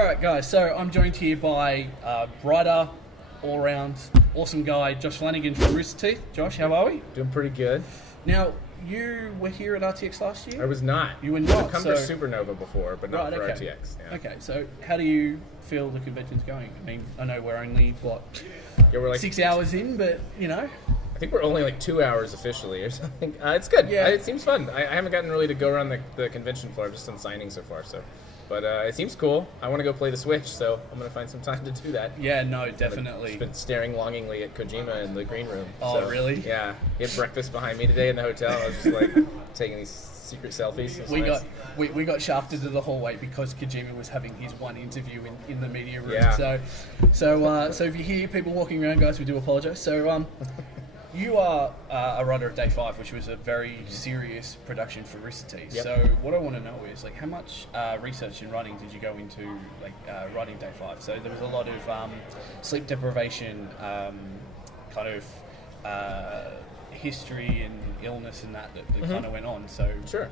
All right, guys. So I'm joined here by writer, all-round, awesome guy, Josh Flanagan from Rooster Teeth. Josh, how are we? Doing pretty good. Now, you were here at RTX last year? I was not. You were not. I've come for Supernova before, but not for okay. RTX. Yeah. Okay, so how do you feel the convention's going? I mean, I know we're only, we're like 6 hours in, but, you know. I think we're only like 2 hours officially or something. It's good. Yeah. It seems fun. I haven't gotten really to go around the convention floor. I've just done signings so far. But it seems cool. I want to go play the Switch, so I'm going to find some time to do that. Yeah, no, definitely. I've been staring longingly at Kojima in the green room. Oh, really? Yeah. He had breakfast behind me today in the hotel. I was just like taking these secret selfies. We got shafted to the hallway because Kojima was having his one interview in the media room. Yeah. So if you hear people walking around, guys, we do apologise. So you are a writer of Day 5, which was a very serious production for Rooster Teeth. Yep. So what I want to know is, like, how much research and writing did you go into, like, writing Day 5? So there was a lot of sleep deprivation, kind of history and illness and that kind of went on. So sure.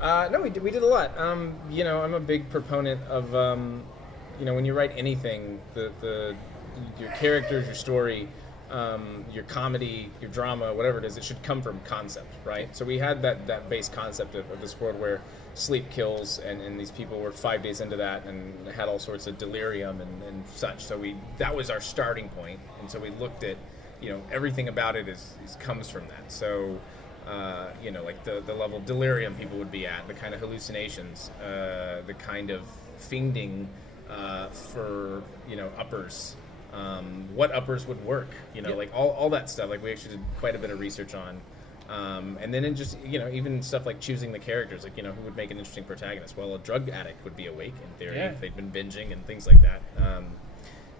No, we did a lot. You know, I'm a big proponent of, you know, when you write anything, your characters, your story, your comedy, your drama, whatever it is, it should come from concept, right? So we had that base concept of this world where sleep kills, and these people were 5 days into that and had all sorts of delirium and such. So that was our starting point, and so we looked at, you know, everything about it comes from that. So, you know, like the level of delirium people would be at, the kind of hallucinations, the kind of fiending for, you know, uppers. What uppers would work, you know, like all that stuff. Like we actually did quite a bit of research on, and then in just, you know, even stuff like choosing the characters, like, you know, who would make an interesting protagonist. Well, a drug addict would be awake in theory if they'd been binging and things like that.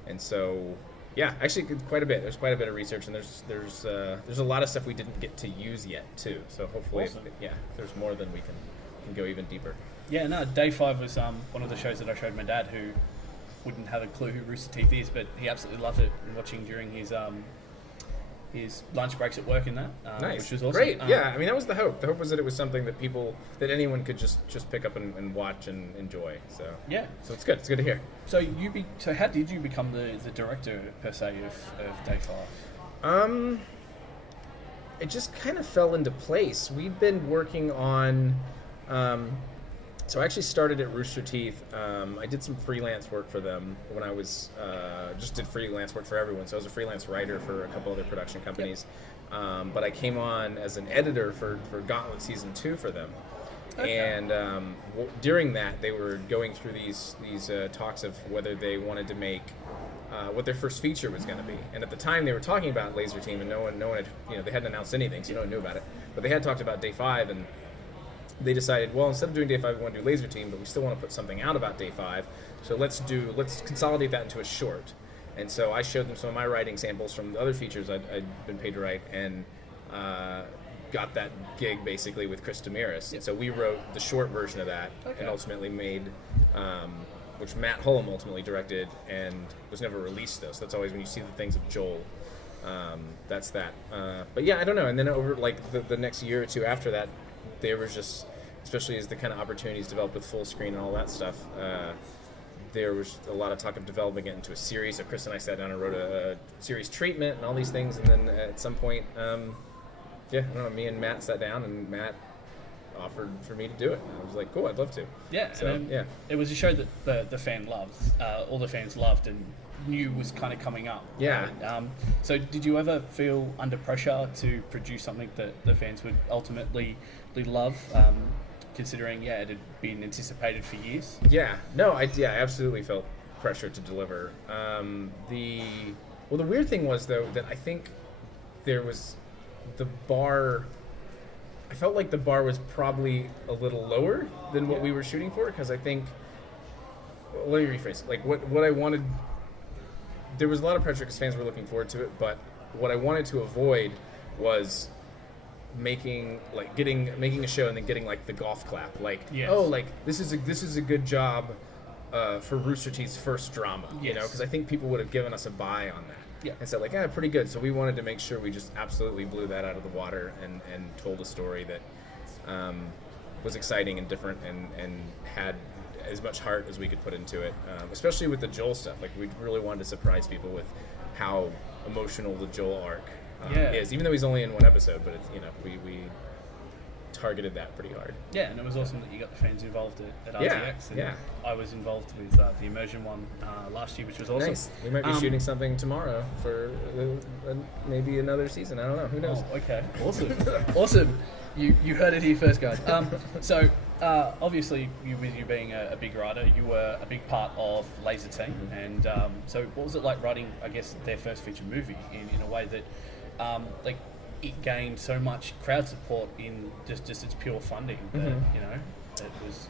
And so, yeah, actually quite a bit. There's quite a bit of research, and there's a lot of stuff we didn't get to use yet too. So hopefully, awesome. If there's more, then we can go even deeper. Yeah, no, Day 5 was one of the shows that I showed my dad, who wouldn't have a clue who Rooster Teeth is, but he absolutely loved it, and watching during his lunch breaks at work in that, nice. Which was awesome. Great, yeah. I mean, that was the hope. The hope was that it was something that anyone could just pick up and watch and enjoy. So yeah, so it's good. It's good to hear. So how did you become the director per se of Day 5? It just kind of fell into place. We'd been working on. So I actually started at Rooster Teeth. I did some freelance work for them when I was just did freelance work for everyone. So I was a freelance writer for a couple other production companies. Yep. But I came on as an editor for Gauntlet Season 2 for them. Okay. And during that, they were going through these talks of whether they wanted to make what their first feature was going to be. And at the time, they were talking about Lazer Team, and no one had, you know, they hadn't announced anything, so no one knew about it. But they had talked about Day 5, and they decided, well, instead of doing Day 5, we want to do Lazer Team, but we still want to put something out about Day 5. So let's consolidate that into a short. And so I showed them some of my writing samples from the other features I'd been paid to write, and got that gig basically with Chris Damaris. Yep. So we wrote the short version of that, and ultimately made, which Matt Hullum ultimately directed, and was never released though. So that's always when you see the things of Joel. That's that. But yeah, I don't know. And then over like the next year or two after that, there was just, especially as the kind of opportunities developed with full screen and all that stuff, there was a lot of talk of developing it into a series. So Chris and I sat down and wrote a series treatment and all these things. And then at some point, I don't know, me and Matt sat down, and Matt offered for me to do it. And I was like, cool, I'd love to. Yeah, so, and it was a show that the fan loved, all the fans loved, and knew was kind of coming up. Yeah. Right? So did you ever feel under pressure to produce something that the fans would ultimately love, considering it had been anticipated for years? Yeah. No, I absolutely felt pressure to deliver. The weird thing was, though, that I think there was the bar. I felt like the bar was probably a little lower than what we were shooting for, because I think, let me rephrase, like what I wanted, there was a lot of pressure because fans were looking forward to it, but what I wanted to avoid was making a show and then getting like the golf clap, like, oh, like this is a good job for Rooster Teeth's first drama, you know, because I think people would have given us a buy on that. Yeah. And said, like, yeah, pretty good. So we wanted to make sure we just absolutely blew that out of the water and told a story that was exciting and different and had as much heart as we could put into it, especially with the Joel stuff. Like, we really wanted to surprise people with how emotional the Joel arc is, even though he's only in one episode. But it's, we targeted that pretty hard. Yeah, and it was awesome that you got the fans involved at RTX. And I was involved with the immersion one last year, which was awesome. Nice. We might be shooting something tomorrow for maybe another season. I don't know. Who knows? Oh, okay. Awesome. Awesome. You heard it here first, guys. So obviously, with you being a big writer, you were a big part of Lazer Team. And so what was it like writing, I guess, their first feature movie in a way that, it gained so much crowd support in just its pure funding that, it was...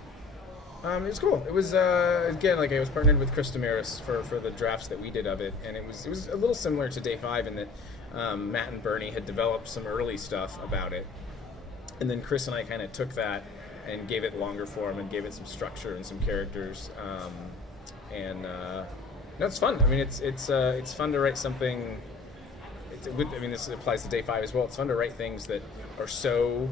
It was cool. It was, again, I was partnered with Chris Damaris for the drafts that we did of it, and it was a little similar to Day 5 in that Matt and Bernie had developed some early stuff about it, and then Chris and I kind of took that and gave it longer form and gave it some structure and some characters, it's fun. I mean, it's fun to write something... this applies to Day 5 as well. It's fun to write things that are so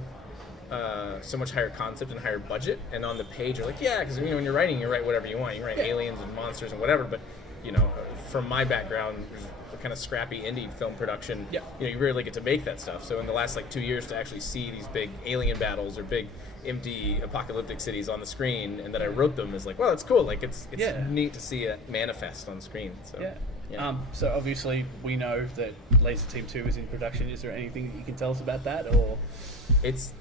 much higher concept and higher budget, and on the page you're like, because when you're writing, you write whatever you want. You write aliens and monsters and whatever, but from my background, kind of scrappy indie film production, you rarely get to make that stuff. So in the last 2 years, to actually see these big alien battles or big empty apocalyptic cities on the screen, and that I wrote them, is well, it's cool. It's neat to see it manifest on screen. So. Yeah. So obviously we know that Lazer Team 2 is in production. Is there anything that you can tell us about that, or? It's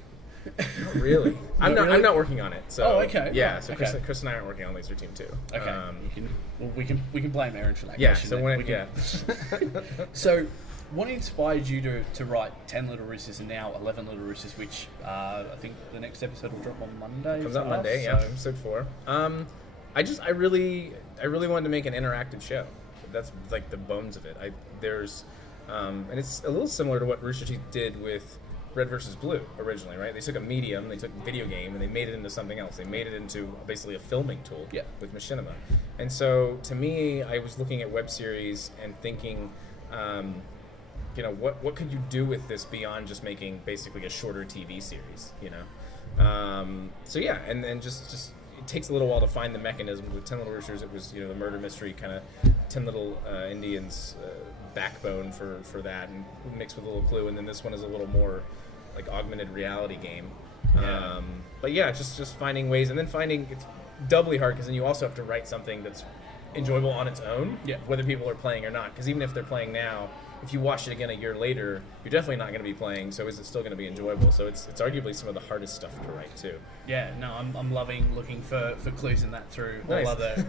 not really. I'm not working on it. So. Oh, okay. Yeah. So Chris and I aren't working on Lazer Team 2. Okay. We can blame Aaron for that. Yeah. Question, So, what inspired you to write 10 Little Roosters and now 11 Little Roosters, which I think the next episode will drop on Monday. Comes out Monday. Yeah. Episode 4. I really wanted to make an interactive show. That's the bones of it. And it's a little similar to what Rooster Teeth did with Red vs. Blue originally, right? They took a medium, they took a video game, and they made it into something else. They made it into basically a filming tool with machinima. And so, to me, I was looking at web series and thinking, what could you do with this beyond just making basically a shorter TV series, and then just it takes a little while to find the mechanism. With 10 Little Roosters, it was, the murder mystery kind of 10 Little Indians backbone for that, and mixed with a little clue. And then this one is a little more augmented reality game. Just finding ways, and then finding it's doubly hard because then you also have to write something that's enjoyable on its own, whether people are playing or not. Because even if they're playing now, if you watch it again a year later, you're definitely not going to be playing. So is it still going to be enjoyable? So it's arguably some of the hardest stuff to write too. Yeah, no, I'm loving looking for clues in that through all other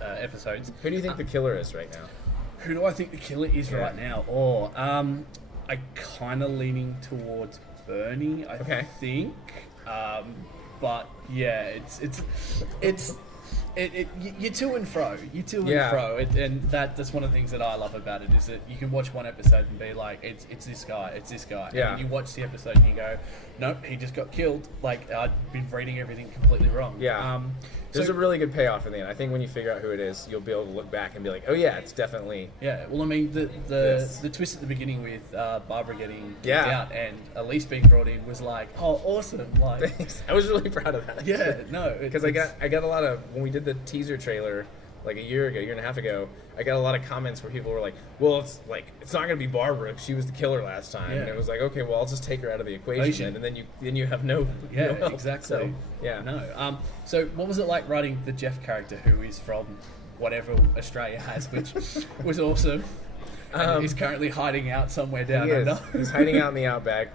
episodes. Who do you think the killer is right now? Who do I think the killer is right now? I kind of leaning towards Bernie. I think, but yeah, it's. You're to and fro. And that's one of the things that I love about it, is that you can watch one episode and be like, it's this guy. And then you watch the episode and you go, nope, he just got killed. I've been reading everything completely wrong. There's a really good payoff in the end. I think when you figure out who it is, you'll be able to look back and be like, oh yeah, it's definitely... Yeah, well, I mean, the twist at the beginning with Barbara getting kicked out and Elise being brought in was oh, awesome. Thanks. I was really proud of that. Yeah, no. Because I got a lot of... When we did the teaser trailer, a year and a half ago, I got a lot of comments where people were like, well, it's not going to be Barbara. She was the killer last time. And it was okay, well, I'll just take her out of the equation. And then you have no help. Exactly. So, No. So what was it like writing the Jeff character, who is from whatever Australia has, which was awesome, and is currently hiding out somewhere down under? He's hiding out in the outback.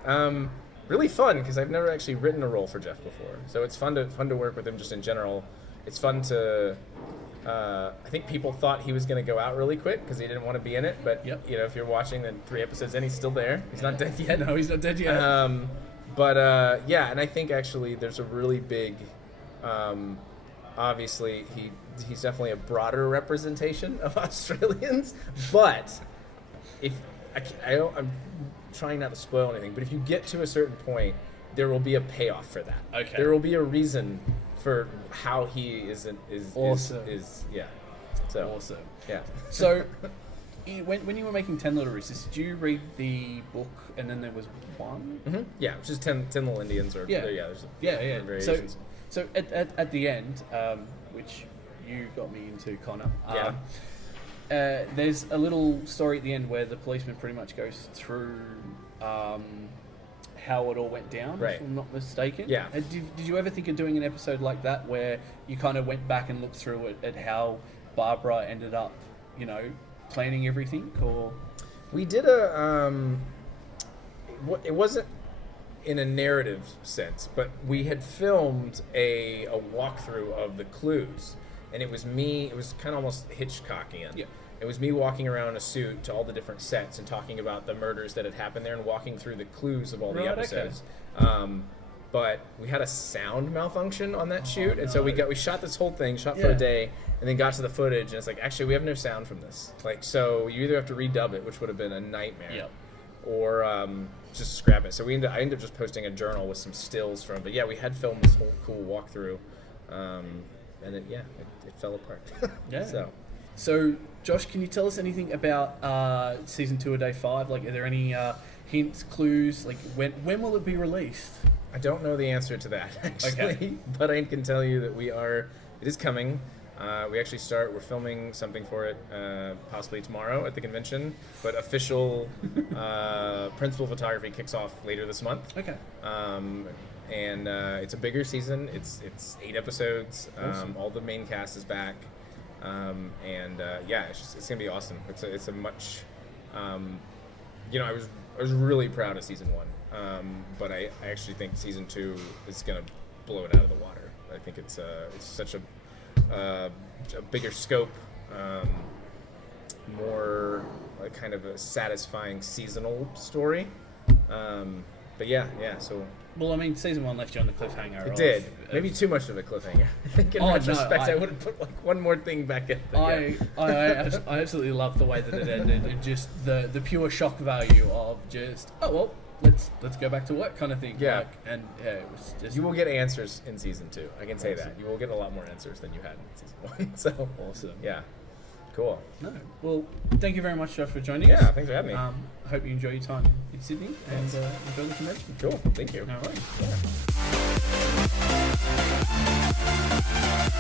Really fun, because I've never actually written a role for Jeff before. So it's fun to work with him just in general. It's fun to... I think people thought he was going to go out really quick because he didn't want to be in it, but if you're watching, then 3 episodes in, he's still there. He's not dead yet. No, he's not dead yet. And I think actually there's a really big, obviously he's definitely a broader representation of Australians, but I'm trying not to spoil anything, but if you get to a certain point, there will be a payoff for that. Okay. There will be a reason for how he is awesome. So awesome. Yeah. So when you were making 10 Little Roosters, did you read the book and then there was one? Mm-hmm. Yeah, which is 10 Little Indians or there's variations. So at the end, which you got me into, Connor. There's a little story at the end where the policeman pretty much goes through how it all went down, right. if I'm not mistaken. Yeah. Did you ever think of doing an episode like that where you kind of went back and looked through it at how Barbara ended up, planning everything? Or we did it wasn't in a narrative sense, but we had filmed a walkthrough of the clues, and it was kind of almost Hitchcockian. Yeah. It was me walking around in a suit to all the different sets and talking about the murders that had happened there and walking through the clues of all the episodes. Okay. But we had a sound malfunction on that shoot, and so we shot this whole thing, for a day, and then got to the footage, and it's like, actually, we have no sound from this. So you either have to redub it, which would have been a nightmare, or just scrap it. So I ended up just posting a journal with some stills from it. But yeah, we had filmed this whole cool walkthrough, and it fell apart. Yeah. So, Josh, can you tell us anything about season 2 of Day 5? Like, are there any hints, clues? Like, when will it be released? I don't know the answer to that, actually. Okay. But I can tell you that it is coming. We're filming something for it possibly tomorrow at the convention. But official principal photography kicks off later this month. Okay. And it's a bigger season. It's 8 episodes. Awesome. All the main cast is back. It's gonna be awesome. It's a much, I was really proud of season 1, but I actually think season 2 is gonna blow it out of the water. I think it's such a bigger scope, more kind of a satisfying seasonal story. So. Well, I mean, season 1 left you on the cliffhanger. It did. Maybe too much of a cliffhanger. I think in retrospect, I would have put one more thing back in. I absolutely love the way that it ended, and just the pure shock value of just, let's go back to work kind of thing. Yeah. It was just. You will get answers in season 2. I can say that. You will get a lot more answers than you had in season 1. So awesome. Yeah. Cool. No. Well, thank you very much, Josh, for joining us. Yeah, thanks for having me. I hope you enjoy your time in Sydney and enjoy the convention. Cool. Thank you. No worries. Yeah.